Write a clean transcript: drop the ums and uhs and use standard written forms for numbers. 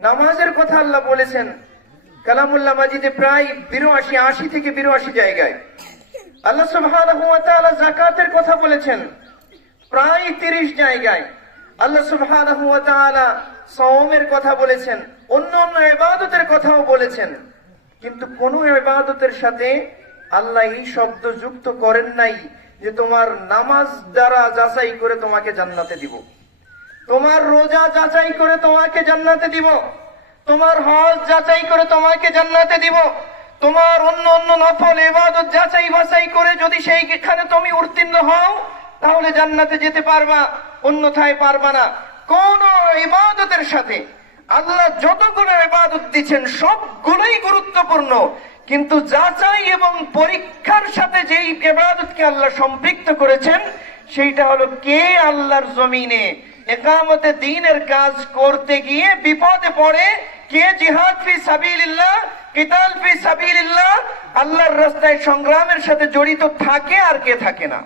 নামাজের কথা আল্লাহ বলেছেন কালামুল্লাহ মাজিদে প্রায় ৮২ থেকে ৮২ জায়গায়। আল্লাহ সুবহানাহু ওয়া তাআলা যাকাতের কথা বলেছেন প্রায় ৩০ জায়গায়। আল্লাহ সুবহানাহু ওয়া তাআলা সাওমের কথা বলেছেন, অন্য অন্য ইবাদতের কথাও বলেছেন। কিন্তু কোন ইবাদতের সাথে আল্লাহ এই শব্দ যুক্ত করেন নাই যে তোমার নামাজ দ্বারা যাচাই করে তোমাকে জান্নাতে দিব, তোমার রোজা যাচাই করে তোমাকে জান্নাতে দিব, তোমার হজ যাচাই করে তোমাকে জান্নাতে দিব, তোমার অন্য অন্য নফল ইবাদত যাচাই বাছাই করে যদি সেইখানে তুমি উত্তীর্ণ হও তাহলে জান্নাতে যেতে পারবা, অন্যথায় পারবা না। কোন ইবাদতের সাথে আল্লাহ যতগুলো ইবাদত দিচ্ছেন সবগুলোই গুরুত্বপূর্ণ, কিন্তু যাচাই এবং পরীক্ষার সাথে যেই ইবাদতকে আল্লাহ সম্পৃক্ত করেছেন সেইটা হলো কে আল্লাহর জমিনে ইকামতে দ্বীনের কাজ করতে গিয়ে বিপদে পড়ে, কে জিহাদ ফি সাবিলিল্লাহ, কিতাল ফি সাবিলিল্লাহ, আল্লাহর রাস্তায় সংগ্রামের সাথে জড়িত থাকে আর কে থাকে না।